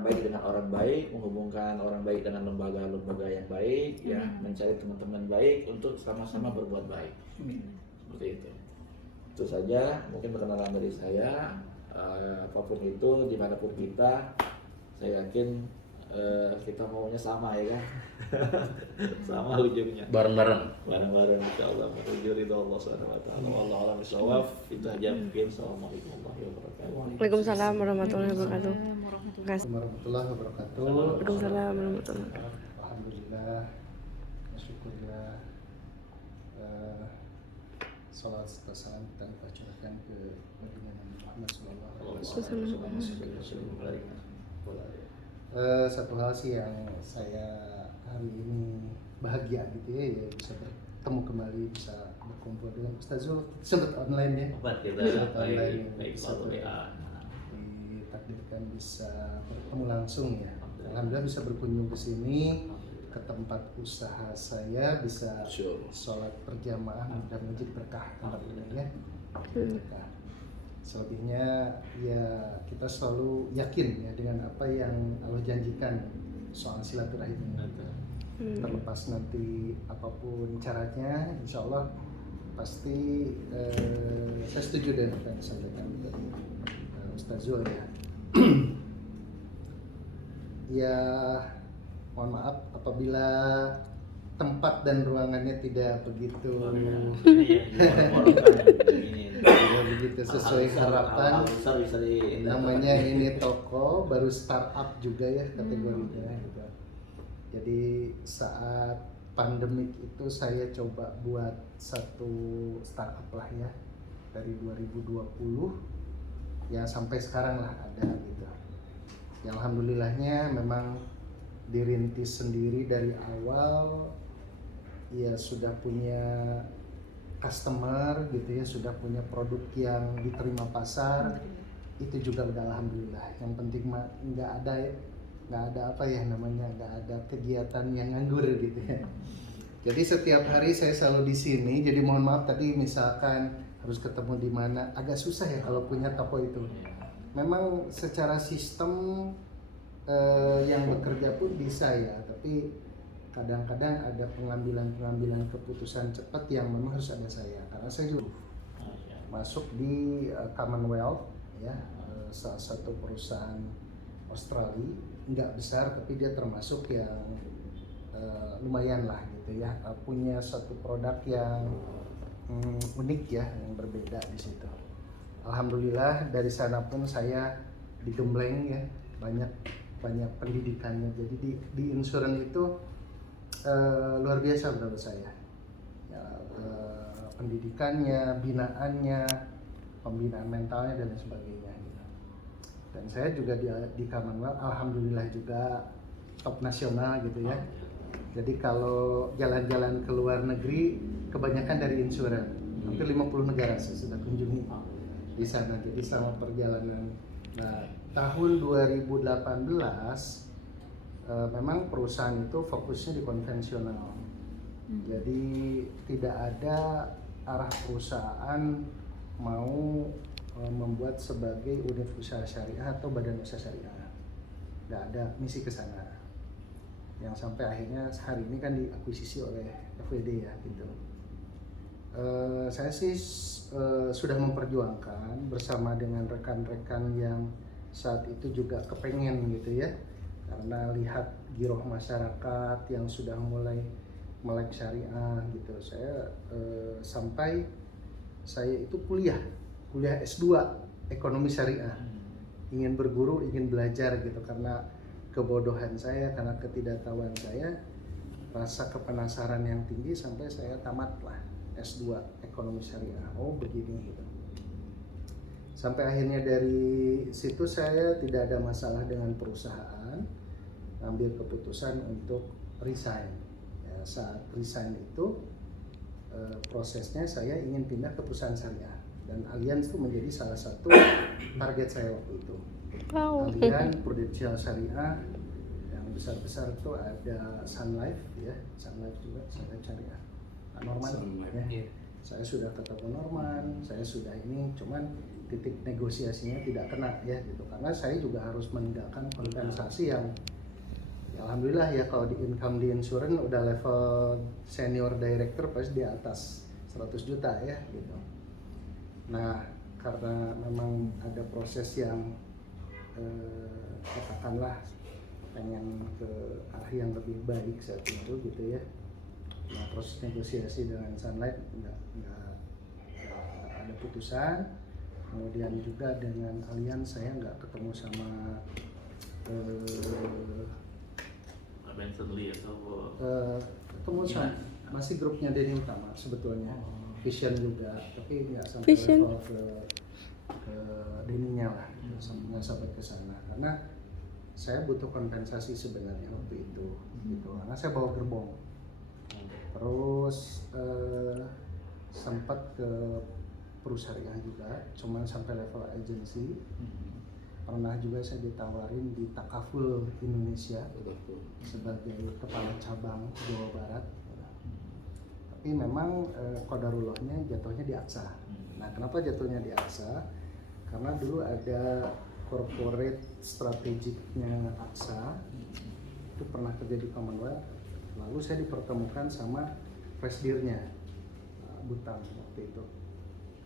orang baik dengan orang baik, menghubungkan orang baik dengan lembaga-lembaga yang baik, ya, mencari teman-teman baik untuk sama-sama berbuat baik. Seperti itu. Itu saja mungkin perkenalan dari saya. Apapun itu, dimanapun kita, saya yakin kita maunya sama ya kan. Sama ujungnya bareng-bareng insyaallah menuju ridho Allah Subhanahu wa taala. Wallahu a'lam bishawab. Itu aja mungkin. Assalamualaikum warahmatullahi wabarakatuh. Waalaikumsalam warahmatullahi wabarakatuh. Warahmatullahi wabarakatuh. Waalaikumsalam warahmatullahi wabarakatuh. Alhamdulillah, syukurlah. Salat serta salam kita bacakan ke baginda Nabi Muhammad sallallahu alaihi wasallam. Satu hal sih yang saya hari ini bahagia gitu ya bisa bertemu kembali, bisa berkumpul dengan Ustaz Zul sempat online ya. Bisa ditakdirkan bisa bertemu langsung ya. Alhamdulillah bisa berkunjung ke sini ke tempat usaha saya, bisa sholat berjamaah dan masjid berkah tempat ini ya. Selebihnya ya kita selalu yakin ya dengan apa yang Allah janjikan soal silaturahim ini. Terlepas nanti apapun caranya, insya Allah pasti saya setuju dengan apa yang disampaikan dari Ustaz Zul ya. Ya mohon maaf apabila tempat dan ruangannya tidak begitu begitu sesuai harapan. Namanya ini toko baru startup juga ya kategorinya gitu. Jadi saat pandemik itu saya coba buat satu startup lah ya dari 2020 ya sampai sekarang lah ada gitu. Yang alhamdulillahnya memang dirintis sendiri dari awal ya, sudah punya customer gitu ya, sudah punya produk yang diterima pasar. Itu juga udah alhamdulillah. Yang penting mah nggak ada apa ya namanya, nggak ada kegiatan yang nganggur gitu ya. Jadi setiap hari saya selalu di sini. Jadi mohon maaf tadi misalkan harus ketemu di mana agak susah ya kalau punya toko itu. Memang secara sistem yang bekerja pun bisa ya, tapi kadang-kadang ada pengambilan keputusan cepat yang memang harus ada saya, karena saya juga masuk di Commonwealth ya, salah satu perusahaan Australia, nggak besar tapi dia termasuk yang lumayan lah gitu ya, punya satu produk yang unik ya, yang berbeda di situ. Alhamdulillah dari sana pun saya digembleng ya, banyak pendidikannya. Jadi di insurance itu luar biasa menurut saya ya, pendidikannya, binaannya, pembinaan mentalnya dan lain sebagainya gitu. Dan saya juga di Commonwealth alhamdulillah juga top nasional gitu ya. Jadi kalau jalan-jalan ke luar negeri kebanyakan dari insurance, hampir 50 negara saya sudah kunjungi di sana. Jadi selama perjalanan tahun 2018 memang perusahaan itu fokusnya di konvensional. Jadi tidak ada arah perusahaan mau membuat sebagai unit usaha syariah atau badan usaha syariah. Tidak ada misi ke sana. Yang sampai akhirnya hari ini kan diakuisisi oleh FWD ya gitu. Saya sih sudah memperjuangkan bersama dengan rekan-rekan yang saat itu juga kepengen gitu ya, karena lihat giroh masyarakat yang sudah mulai melek syariah gitu. Saya sampai saya itu kuliah S2 ekonomi syariah, ingin berguru, ingin belajar gitu, karena kebodohan saya, karena ketidaktahuan saya, rasa kepenasaran yang tinggi sampai saya tamatlah S2 ekonomi syariah. Oh begini gitu. Sampai akhirnya dari situ saya tidak ada masalah dengan perusahaan, ambil keputusan untuk resign. Ya, saat resign itu prosesnya saya ingin pindah ke perusahaan syariah, dan Allianz itu menjadi salah satu target saya waktu itu. Allianz Prudential Syariah yang besar-besar itu ada Sun Life ya, Sun Life juga, Sun Life Syariah. Norman ya. Saya sudah ketemu Norman, saya sudah ini, cuman titik negosiasinya tidak kena ya gitu, karena saya juga harus meninggalkan kompensasi yang ya alhamdulillah ya, kalau di income di insurance udah level senior director pasti di atas 100 juta ya gitu. Nah karena memang ada proses yang katakanlah pengen ke arah yang lebih baik saat itu gitu ya. Nah proses negosiasi dengan Sunlight nggak ada putusan. Kemudian juga dengan Allianz saya nggak ketemu sama Benson Lee atau ketemu sama masih grupnya Denny Utama sebetulnya. Vision juga, tapi nggak sampai Vision. level ke Denny-nya lah, nggak sampai ke sana karena saya butuh kompensasi sebenarnya waktu itu gitu, karena saya bawa gerbong. Terus sempat ke perusahaan juga, cuman sampai level agency. Pernah juga saya ditawarin di Takaful Indonesia sebagai kepala cabang Jawa Barat. Tapi memang qadarullahnya jatuhnya di AXA. Nah, kenapa jatuhnya di AXA? Karena dulu ada corporate strategiknya AXA itu pernah kerja di Commonwealth. Lalu saya dipertemukan sama presidirnya Butang waktu itu.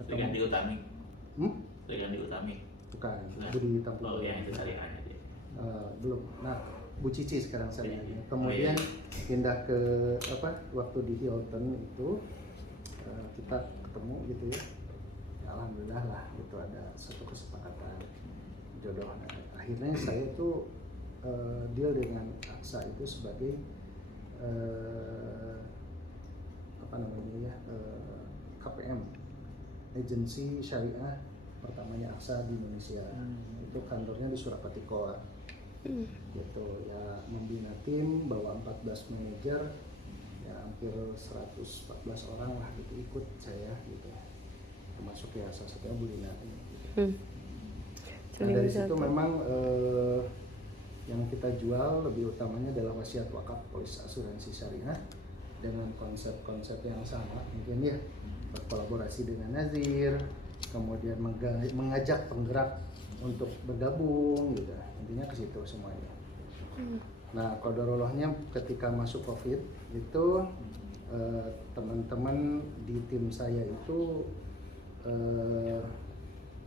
Dengan Utami. Dengan Utami. Bukan, Nah. Budi Tampu. Oh ya, itu syariahnya dia. Belum. Nah, Bu Cici sekarang Iya. syariahnya. Kemudian pindah ke waktu di Hilton itu kita ketemu gitu ya. Ya, alhamdulillah lah itu ada satu kesepakatan jodoh. Nah, akhirnya saya itu deal dengan AXA itu sebagai KPM, agensi syariah pertamanya AXA di Indonesia. Itu kantornya di Surapati Core. Gitu ya, membina tim, bawa 14 manajer, ya hampir 114 orang lah gitu ikut saya gitu, termasuk ya salah satunya Bu Lina gitu. Nah, dari situ memang yang kita jual lebih utamanya adalah wasiat wakaf polis asuransi syariah dengan konsep-konsep yang sama mungkin ya, berkolaborasi dengan Nazir, kemudian mengajak penggerak untuk bergabung gitu, intinya ke situ semuanya. Nah qadarullahnya ketika masuk COVID itu teman-teman di tim saya itu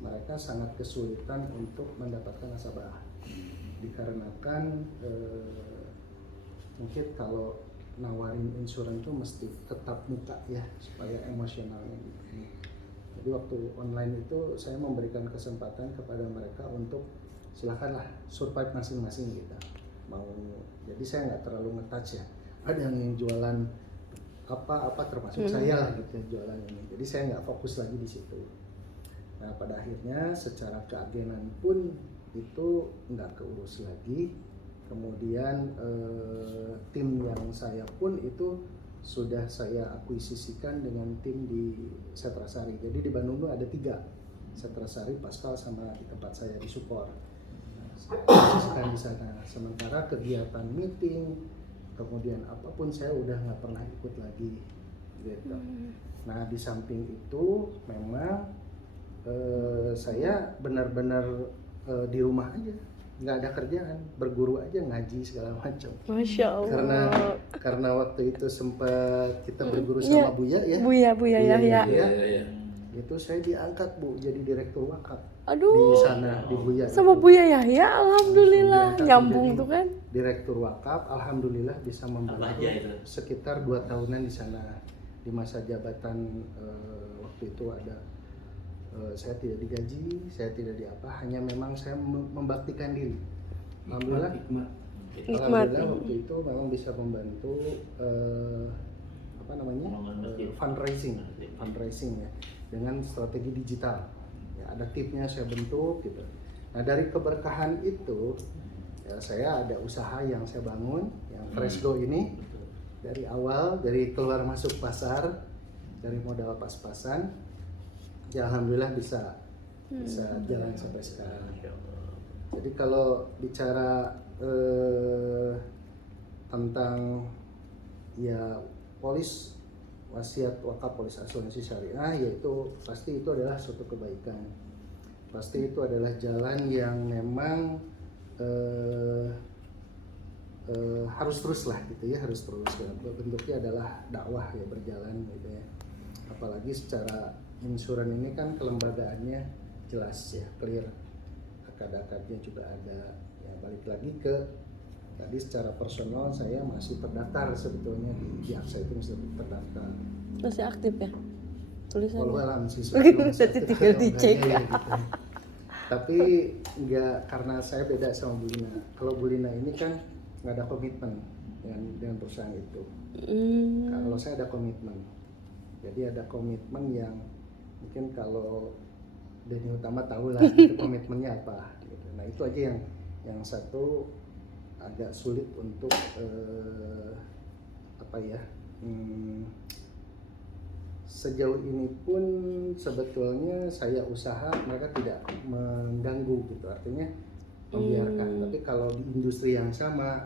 mereka sangat kesulitan untuk mendapatkan nasabah dikarenakan mungkin kalau nawarin insurans itu mesti tetap muka ya supaya emosionalnya gitu. Jadi waktu online itu saya memberikan kesempatan kepada mereka untuk silakanlah survive masing-masing gitu. Mau jadi saya nggak terlalu nge-touch ya. Ada yang jualan apa termasuk saya lah gitu jualan ini. Jadi saya nggak fokus lagi di situ. Nah pada akhirnya secara keagenan pun itu nggak keurus lagi. Kemudian tim yang saya pun itu sudah saya akuisisikan dengan tim di Setrasari. Jadi di Bandung tuh ada 3, Setrasari, Pascal, sama di tempat saya di Support. Saya akuisisikan di sana. Sementara kegiatan meeting, kemudian apapun saya udah nggak pernah ikut lagi, gitu. Nah di samping itu memang saya benar-benar di rumah aja. Nggak ada kerjaan, berguru aja, ngaji segala macam. Masya Allah. Karena waktu itu sempat kita berguru sama Buya ya. Buya ya. Itu saya diangkat Bu jadi direktur wakaf Aduh. di sana di Buya. Sama itu. Buya ya, alhamdulillah Diangkat nyambung menjadi tuh kan. Direktur wakaf, alhamdulillah bisa membantu sekitar 2 tahunan di sana. Di masa jabatan waktu itu ada saya tidak digaji, saya tidak diapa, hanya memang saya membaktikan diri. Alhamdulillah, alhamdulillah waktu itu memang bisa membantu fundraising ya dengan strategi digital. Ya, ada tipnya saya bentuk gitu. Nah dari keberkahan itu, ya saya ada usaha yang saya bangun, yang Fresco ini dari awal, dari keluar masuk pasar, dari modal pas-pasan. Ya alhamdulillah bisa jalan sampai sekarang. Jadi kalau bicara tentang ya polis wasiat wakaf polis asuransi syariah, yaitu pasti itu adalah suatu kebaikan. pasti itu adalah jalan yang memang harus terus lah gitu ya, harus terus ya. Bentuknya adalah dakwah ya, berjalan gitu ya. Apalagi secara insuran ini kan kelembagaannya jelas ya, clear, akad-akadnya juga ada ya. Balik lagi ke tadi, secara personal saya masih terdaftar sebetulnya di AXA, itu masih terdaftar. Masih aktif ya tulisannya? Walau alam sih Jadi tinggal dicek ya. gitu. Tapi nggak, karena saya beda sama Bu Lina. Kalau Bu Lina ini kan nggak ada komitmen dengan perusahaan itu. Kalau saya ada komitmen. Jadi ada komitmen yang mungkin kalau Denny Utama tahu lah itu komitmennya apa. Gitu. Nah itu aja yang satu agak sulit untuk apa ya. Sejauh ini pun sebetulnya saya usaha, mereka tidak mengganggu gitu, artinya membiarkan. Tapi kalau di industri yang sama